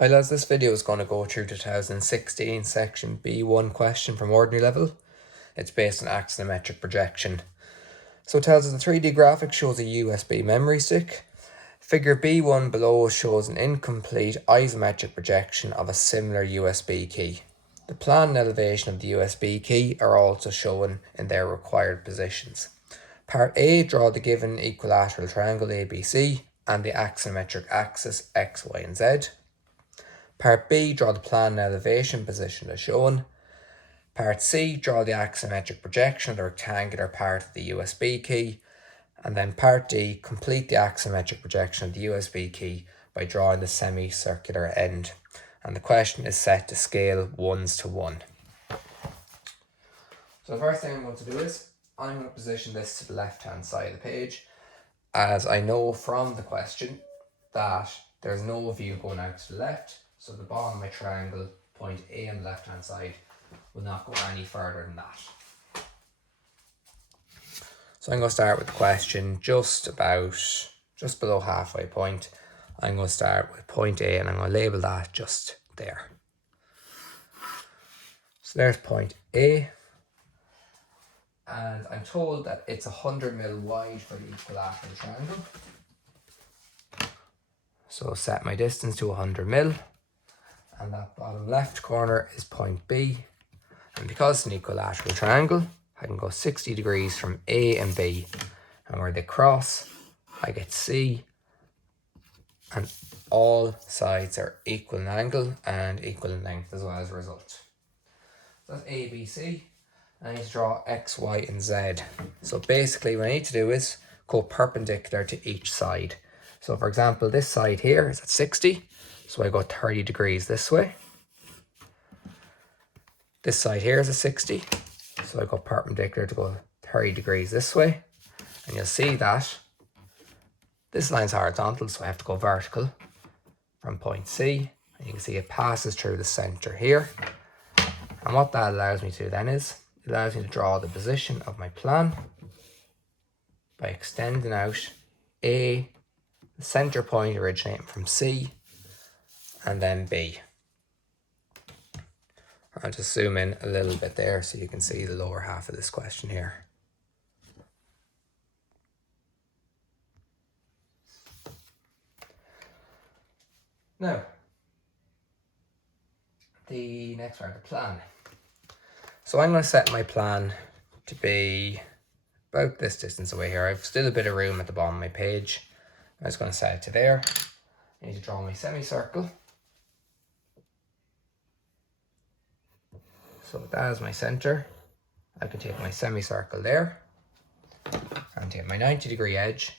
Hi lads, this video is going to go through 2016 section B-1 question from ordinary level. It's based on axonometric projection. So it tells us the 3D graphic shows a USB memory stick. Figure B1 below shows an incomplete isometric projection of a similar USB key. The plan and elevation of the USB key are also shown in their required positions. Part A, draw the given equilateral triangle ABC and the axonometric axis X, Y and Z. Part B, draw the plan and elevation position as shown. Part C, draw the axonometric projection of the rectangular part of the USB key. And then Part D, complete the axonometric projection of the USB key by drawing the semicircular end. And the question is set to scale 1s to 1. So the first thing I'm going to do is, I'm going to position this to the left hand side of the page, as I know from the question that there's no view going out to the left. So the bottom of my triangle, point A on the left hand side, will not go any further than that. So I'm going to start with the question just below halfway point. I'm going to start with point A and I'm going to label that just there. So there's point A. And I'm told that it's 100mm wide for the equilateral triangle. So set my distance to 100mm. And that bottom left corner is point B. And because it's an equilateral triangle, I can go 60 degrees from A and B. And where they cross, I get C. And all sides are equal in angle and equal in length as well as a result. So that's A, B, C. I need to draw X, Y and Z. So basically what I need to do is go perpendicular to each side. So for example, this side here is at 60. So I go 30 degrees this way. This side here is a 60. So I go perpendicular to go 30 degrees this way. And you'll see that this line's horizontal, so I have to go vertical from point C. And you can see it passes through the center here. And what that allows me to do then is, it allows me to draw the position of my plan by extending out A, the center point originating from C, and then B. I'll just zoom in a little bit there so you can see the lower half of this question here. Now, the next part, the plan. So I'm going to set my plan to be about this distance away here. I've still a bit of room at the bottom of my page. I'm just going to set it to there. I need to draw my semicircle. So with that as my center, I can take my semicircle there and take my 90-degree edge.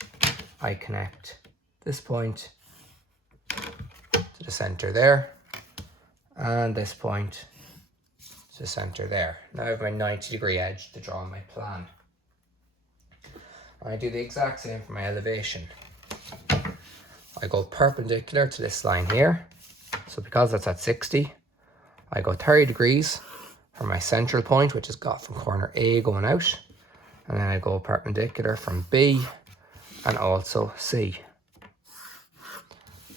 I connect this point to the center there and this point to the center there. Now I have my 90-degree edge to draw my plan. I do the exact same for my elevation. I go perpendicular to this line here. So because that's at 60, I go 30 degrees from my central point, which is got from corner A going out. And then I go perpendicular from B and also C.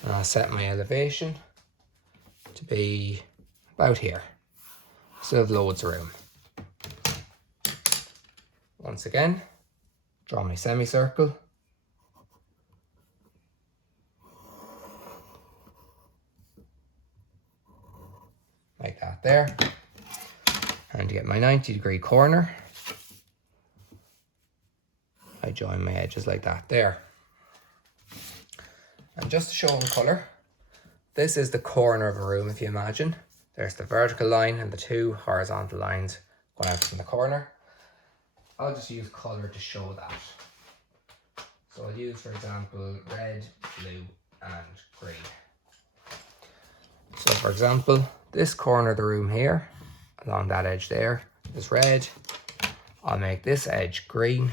And I'll set my elevation to be about here. Still have loads of room. Once again, draw my semicircle. Like that there. And to get my 90-degree corner, I join my edges like that there. And just to show in colour, this is the corner of a room, if you imagine. There's the vertical line and the two horizontal lines going out from the corner. I'll just use colour to show that. So I'll use, for example, red, blue and green. So for example, this corner of the room here, along that edge there, is red. I'll make this edge green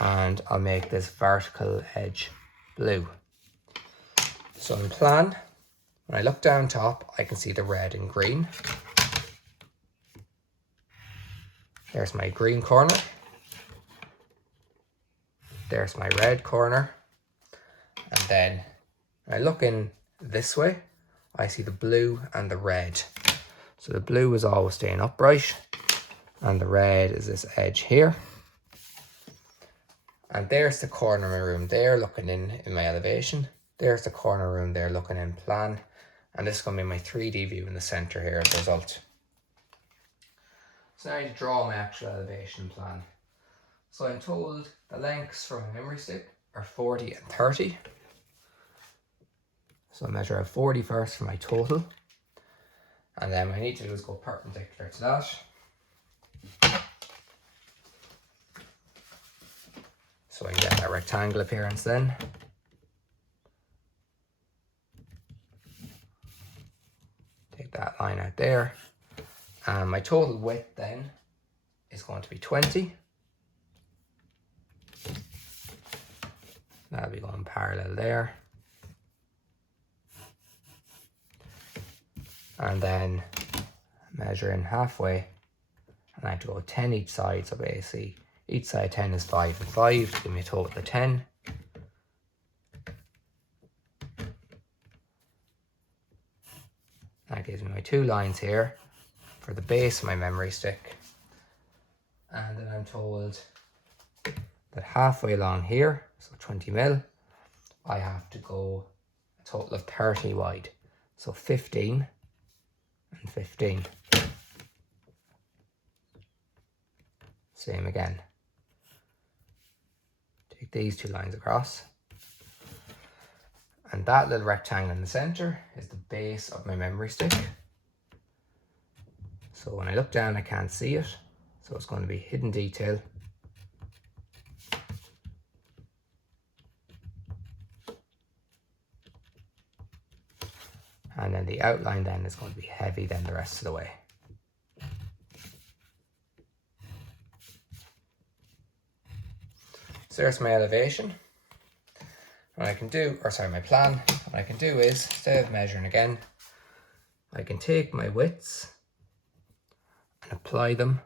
and I'll make this vertical edge blue. So in plan, when I look down top, I can see the red and green. There's my green corner. There's my red corner. And then when I look in this way, I see the blue and the red. So the blue is always staying upright, and the red is this edge here. And there's the corner of my room there looking in my elevation. There's the corner room there looking in plan. And this is going to be my 3D view in the centre here as a result. So now I need to draw my actual elevation plan. So I'm told the lengths for my memory stick are 40 and 30. So I measure out 40 first for my total. And then what I need to do is go perpendicular to that. So I can get that rectangle appearance then. Take that line out there. And my total width then is going to be 20. That'll be going parallel there. And then measuring halfway. And I have to go 10 each side, so basically each side 10 is 5 and 5 to give me a total of 10. That gives me my 2 lines here for the base of my memory stick. And then I'm told that halfway along here, so 20 mil, I have to go a total of 30 wide. So 15 and 15. Same again. Take these 2 lines across. And that little rectangle in the center is the base of my memory stick. So when I look down, I can't see it. So it's going to be hidden detail. And then the outline then is going to be heavy then the rest of the way. So there's my elevation. What I can do, or sorry, my plan, what I can do is, instead of measuring again, I can take my widths and apply them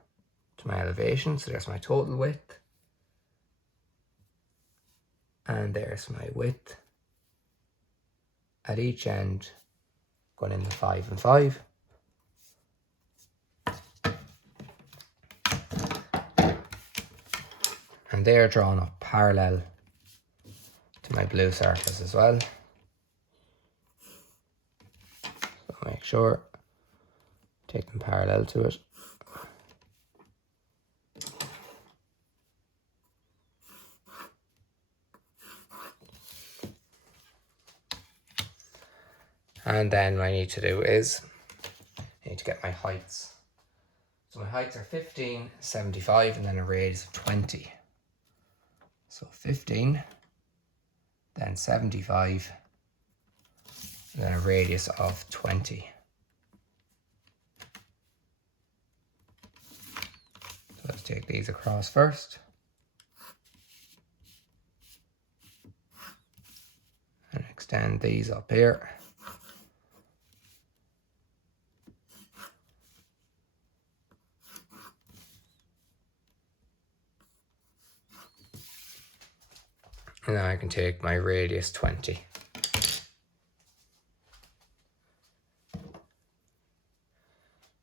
to my elevation. So there's my total width. And there's my width at each end, going in the 5 and 5. And they're drawn up parallel to my blue surface as well. So make sure, take them parallel to it. And then what I need to do is, I need to get my heights. So my heights are 15, 75, and then a radius of 20. So 15, then 75, and then a radius of 20. So let's take these across first. And extend these up here. And now I can take my radius 20.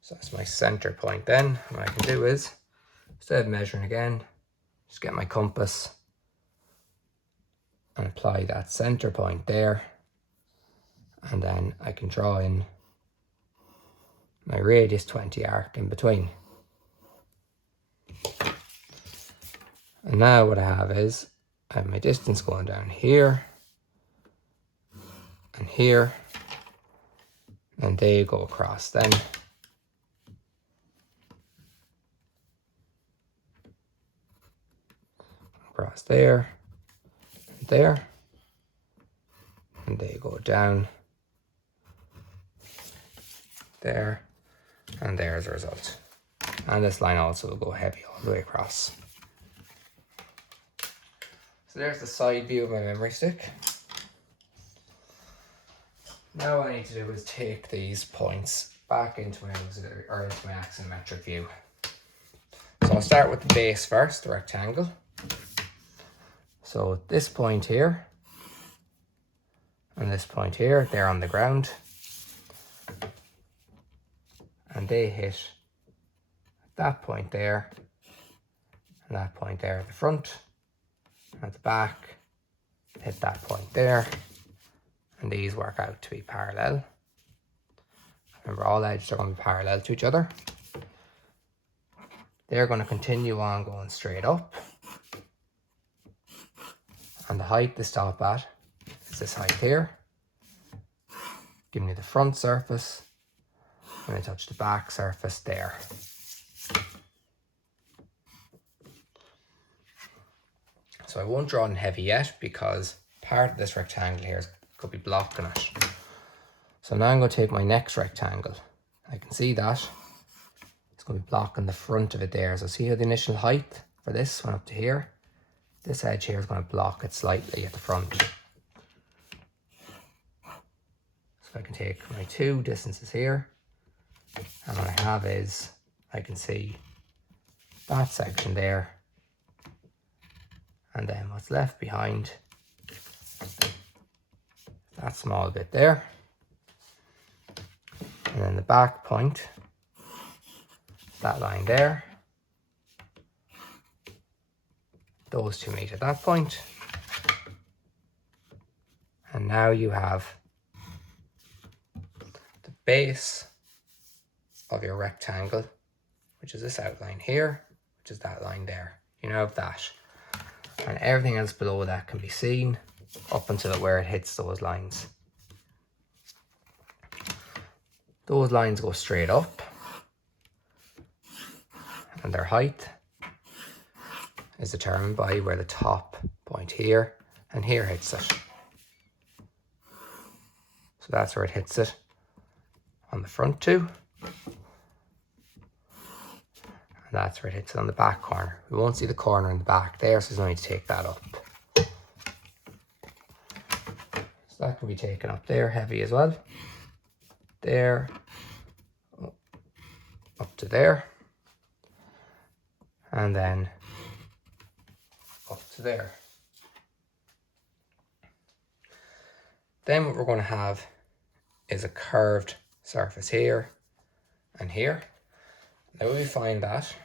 So that's my center point then. What I can do is, instead of measuring again, just get my compass and apply that center point there. And then I can draw in my radius 20 arc in between. And now what I have is, I have my distance going down here and here, and they go across then. Across there, and there, and they go down there, and there as a result. And this line also will go heavy all the way across. So there's the side view of my memory stick. Now what I need to do is take these points back into my auxiliary, or into my axonometric view. So I'll start with the base first, the rectangle. So this point here and this point here, they're on the ground. they hit that point there, and that point there at the front, and at the back, hit that point there, and these work out to be parallel. Remember, all edges are going to be parallel to each other. They're going to continue on going straight up, and the height to stop at is this height here, giving you the front surface, and I touch the back surface there. So I won't draw in heavy yet because part of this rectangle here could be blocking it. So now I'm going to take my next rectangle. I can see that it's going to be blocking the front of it there. So see how the initial height for this went up to here? This edge here is going to block it slightly at the front. So I can take my two distances here, and what I have is, I can see that section there, and then what's left behind, that small bit there, and then the back point, that line there, those two meet at that point, and now you have the base of your rectangle, which is this outline here, which is that line there. You now have that, and everything else below that can be seen up until where it hits those lines. Those lines go straight up, and their height is determined by where the top point here and here hits it. So that's where it hits it on the front two, and that's where it hits it on the back corner. We won't see the corner in the back there, so there's no need to take that up. So that can be taken up there heavy as well. There, up to there, and then up to there. Then what we're going to have is a curved surface here and here. The way we find that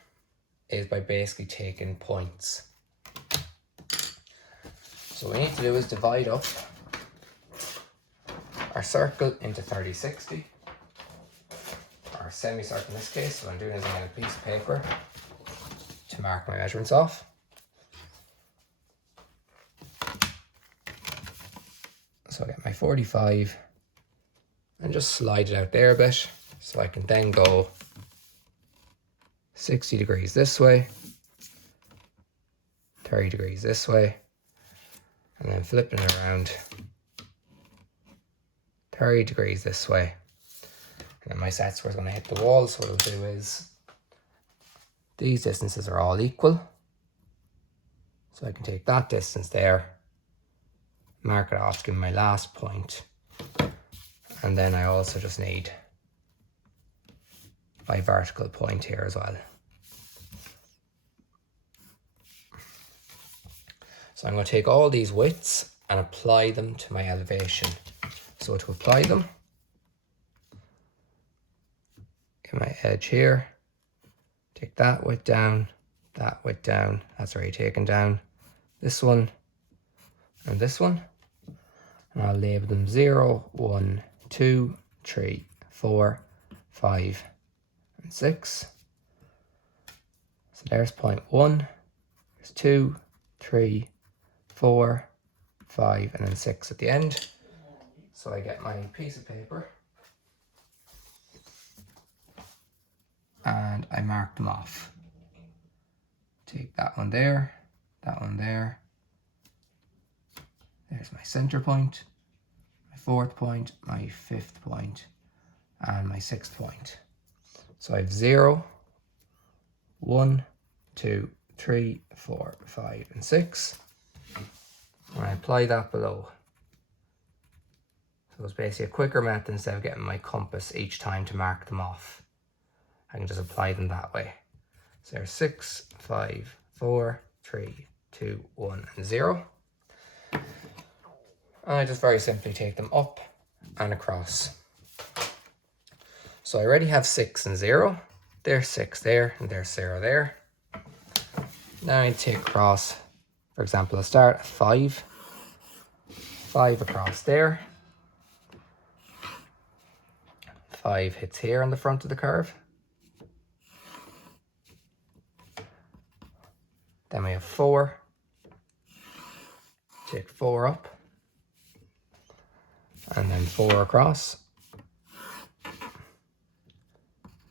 is by basically taking points. So what we need to do is divide up our circle into 30-60, or semicircle in this case. So what I'm doing is I'm getting a piece of paper to mark my measurements off. So I get my 45 and just slide it out there a bit, so I can then go 60 degrees this way, 30 degrees this way, and then flipping it around 30 degrees this way. And then my set square is going to hit the wall, so what I'll do is, these distances are all equal. So I can take that distance there, mark it off, give me my last point, and then I also just need my vertical point here as well. So I'm going to take all these widths and apply them to my elevation. So to apply them, get my edge here, take that width down, that's already taken down, this one and this one, and I'll label them 0, 1, 2, 3, 4, 5 and 6. So there's point 1, there's 2, 3, 4, 5 and then 6 at the end. So I get my piece of paper and I mark them off. Take that one there, there's my center point, my fourth point, my fifth point, and my sixth point. So I have 0, 1, 2, 3, 4, 5, and 6. And I apply that below. So it's basically a quicker method instead of getting my compass each time to mark them off. I can just apply them that way. So there's 6, 5, 4, 3, 2, 1, and 0. And I just very simply take them up and across. So I already have 6 and 0. There's 6 there, and there's 0 there. Now I take across, for example, I'll start at 5. 5 across there. 5 hits here on the front of the curve. Then we have 4. Take 4 up. And then 4 across.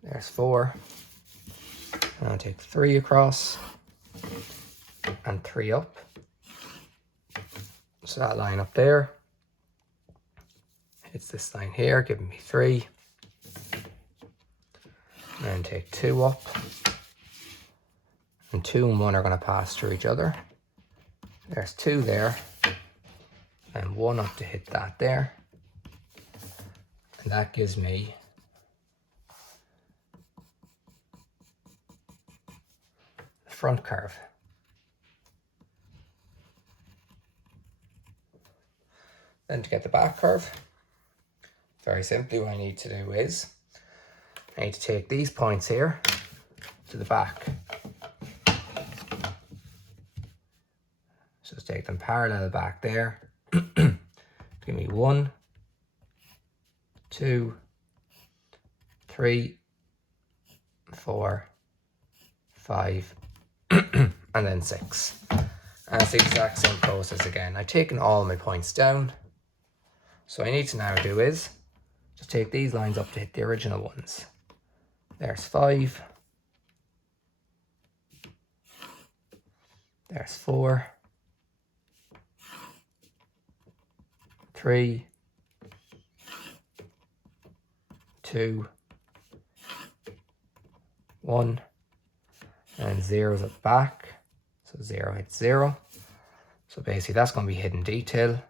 There's 4. And I'll take 3 across. And 3 up. So that line up there hits this line here, giving me 3. And then take 2 up. And 2 and 1 are going to pass through each other. There's 2 there. And 1 up to hit that there. And that gives me the front curve. Then to get the back curve, very simply what I need to do is, I need to take these points here to the back. So just take them parallel back there. Give me 1, 2, 3, 4, 5, and then 6. And it's the exact same process again. I've taken all my points down. So what I need to now do is just take these lines up to hit the original ones. There's 5. There's 4. 3. 2. 1. And 0's at the back. So 0 hits 0. So basically that's going to be hidden detail.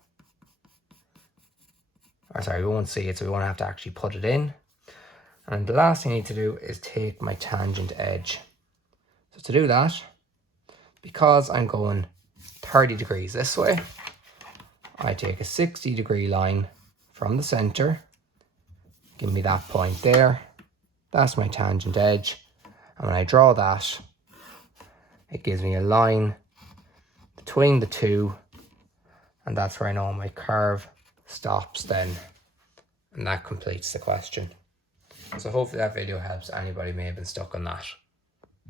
Or sorry, we won't see it, so we won't have to actually put it in. And the last thing I need to do is take my tangent edge. So to do that, because I'm going 30 degrees this way, I take a 60-degree line from the center. Give me that point there. That's my tangent edge. And when I draw that, it gives me a line between the two. And that's where I know my curve stops then. And that completes the question. So hopefully that video helps anybody may have been stuck on that.